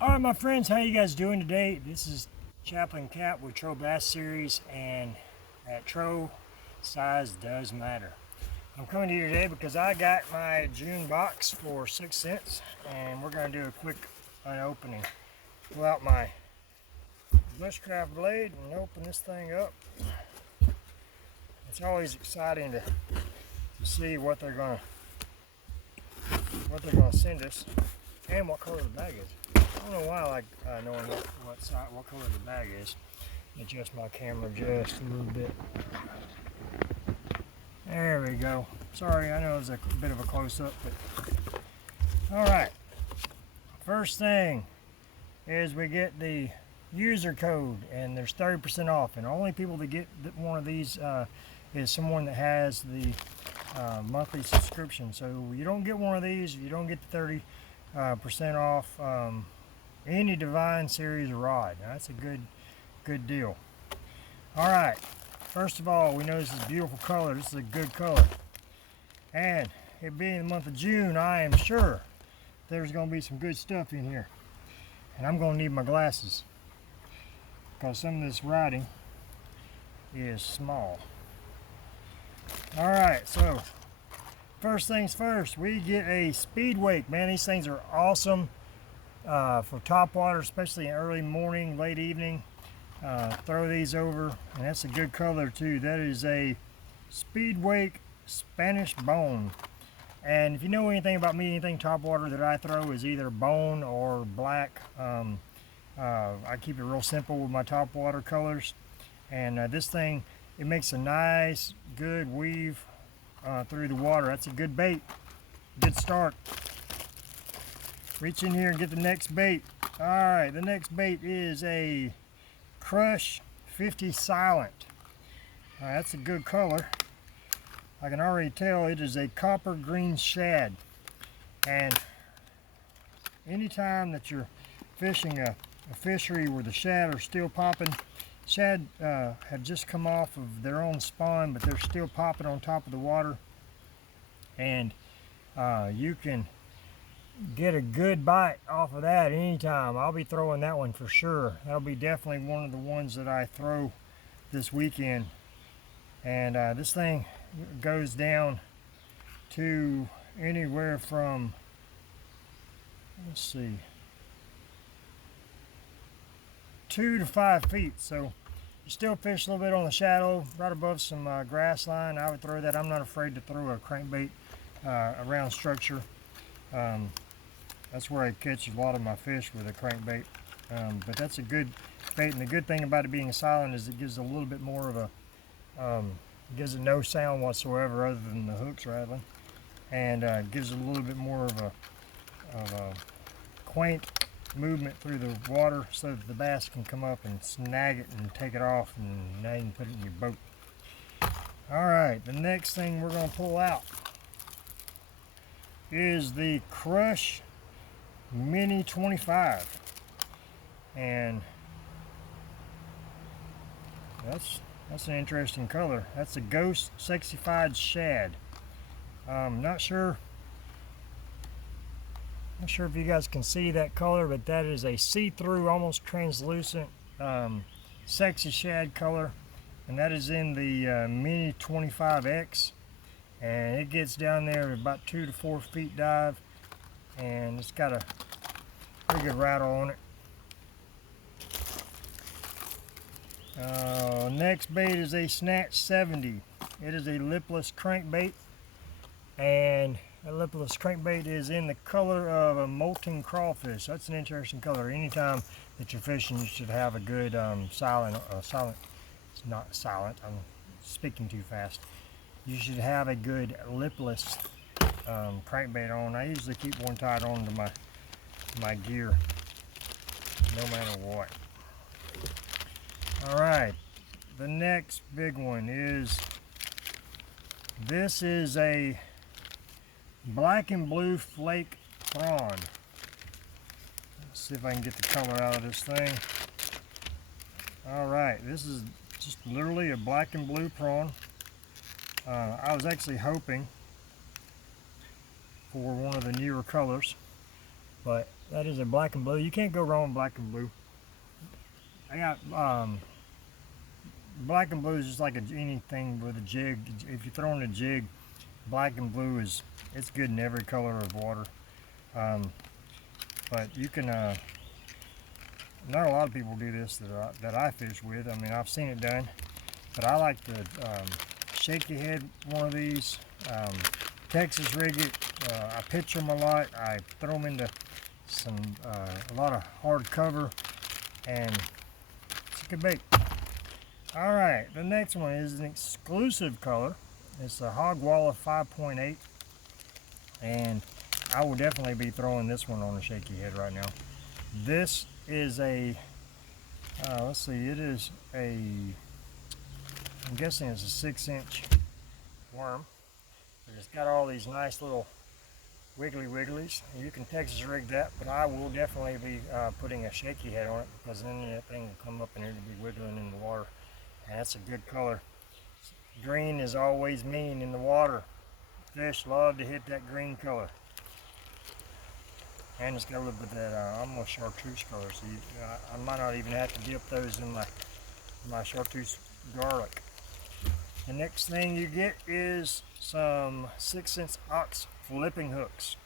Alright my friends, how you guys doing today? This is Chaplain Cap with TRO Bass Series, and at TRO, size does matter. I'm coming to you today because I got my June box for 6 cents, and we're going to do a quick opening. Pull out my bushcraft blade and open this thing up. It's always exciting to see what they're going to send us and what color the bag is. I don't know why I like knowing what color the bag is. Adjust my camera just a little bit. There we go. Sorry, I know it was a bit of a close-up, but alright. First thing is we get the user code, and there's 30% off, and only people that get one of these is someone that has the monthly subscription. So you don't get one of these if you don't get the 30% off any Divine Series rod. Now, that's a good deal. All right, first of all, we know this is a beautiful color. This is a good color, and it being the month of June, I am sure there's going to be some good stuff in here, and I'm going to need my glasses because some of this writing is small. All right, so first things first, we get a speed wake. Man, these things are awesome for top water, especially in early morning, late evening. Throw these over, and that's a good color too. That is a speed wake Spanish bone. And if you know anything about me, anything top water that I throw is either bone or black. I keep it real simple with my top water colors. And this thing, it makes a nice, good weave through the water. That's a good bait, good start. Reach in here and get the next bait. All right, the next bait is a Crush 50 Silent. That's a good color. I can already tell it is a copper green shad. And anytime that you're fishing a fishery where the shad are still popping, shad have just come off of their own spawn, but they're still popping on top of the water, and you can get a good bite off of that anytime. I'll be throwing that one for sure. That'll be definitely one of the ones that I throw this weekend. And this thing goes down to anywhere from, let's see, 2 to 5 feet. So you still fish a little bit on the shallow, right above some grass line. I would throw that. I'm not afraid to throw a crankbait around structure. That's where I catch a lot of my fish, with a crankbait. But that's a good bait, and the good thing about it being silent is it gives a little bit more of a, gives it no sound whatsoever other than the hooks rattling, and gives it a little bit more of a quaint movement through the water, so that the bass can come up and snag it and take it off, and now you can put it in your boat. All right, the next thing we're going to pull out is the Crush Mini 25, and that's an interesting color. That's a Ghost Sexified Shad. Not sure if you guys can see that color, but that is a see-through, almost translucent, sexy shad color, and that is in the Mini 25X, and it gets down there at about 2 to 4 feet dive, and it's got a pretty good rattle on it. Next bait is a Snatch 70. It is a lipless crankbait, and a lipless crankbait is in the color of a molten crawfish. That's an interesting color. Anytime that you're fishing, you should have a good silent. It's not silent. I'm speaking too fast. You should have a good lipless crankbait on. I usually keep one tied on to my gear, no matter what. All right, the next big one is, this is a black and blue flake prawn. Let's see if I can get the color out of this thing. All right, this is just literally a black and blue prawn. I was actually hoping for one of the newer colors, but That is a black and blue. You can't go wrong with black and blue. I got black and blue is just like anything with a jig. If you're throwing a jig, black and blue it's good in every color of water. But you can not a lot of people do this that I fish with. I mean, I've seen it done, but I like to shaky head one of these, Texas rig it. I pitch them a lot. I throw them into a lot of hard cover, and it's a good bait. All right, the next one is an exclusive color. It's a Hogwalla 5.8, and I will definitely be throwing this one on a shaky head right now. This is a, let's see, it is I'm guessing it's a 6-inch worm. But it's got all these nice little wigglies. You can Texas rig that, but I will definitely be putting a shaky head on it, because then that thing will come up and it'll be wiggling in the water. And that's a good color. Green is always mean in the water. Fish love to hit that green color. And it's got a little bit of that almost chartreuse color, so I might not even have to dip those in my chartreuse garlic. The next thing you get is some 6-inch ox flipping hooks.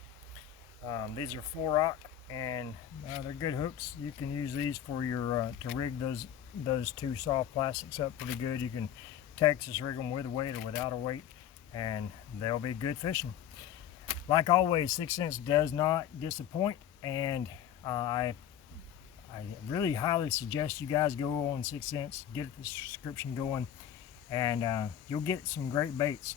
These are 4-aught, and they're good hooks. You can use these for your to rig those two soft plastics up pretty good. You can Texas rig them with a weight or without a weight, and they'll be good fishing. Like always, 6-inch does not disappoint, and I really highly suggest you guys go on 6-inch, get the subscription going, and you'll get some great baits.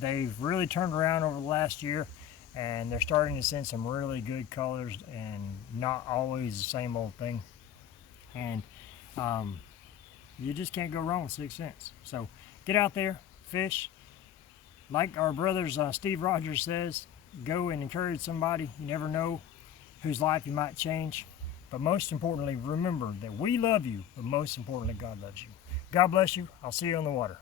They've really turned around over the last year, and they're starting to send some really good colors and not always the same old thing. And you just can't go wrong with 6-inch. So get out there, fish. Like our brothers Steve Rogers says, go and encourage somebody. You never know whose life you might change. But most importantly, remember that we love you, but most importantly, God loves you. God bless you. I'll see you on the water.